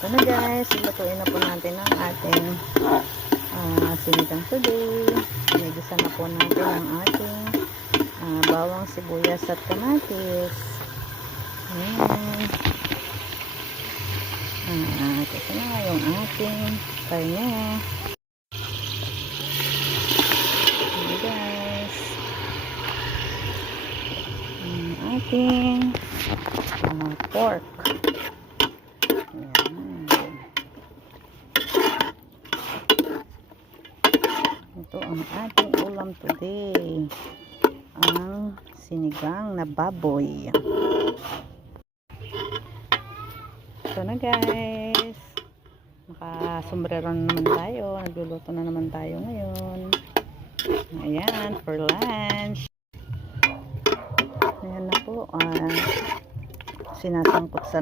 So na guys, lutuin na po natin ang ating sinigang today. Sinigisa na po natin ang ating bawang, sibuyas at kamatis. Ayan. Ito na yung ating karne. Ayan guys. Ang ating pork. Ito ang ating ulam today. Ang sinigang na baboy. Ito na guys. Nakasombrero na naman tayo. Nagluluto na naman tayo ngayon. Ayan, for lunch. Ayan na po. Sinasangkot sa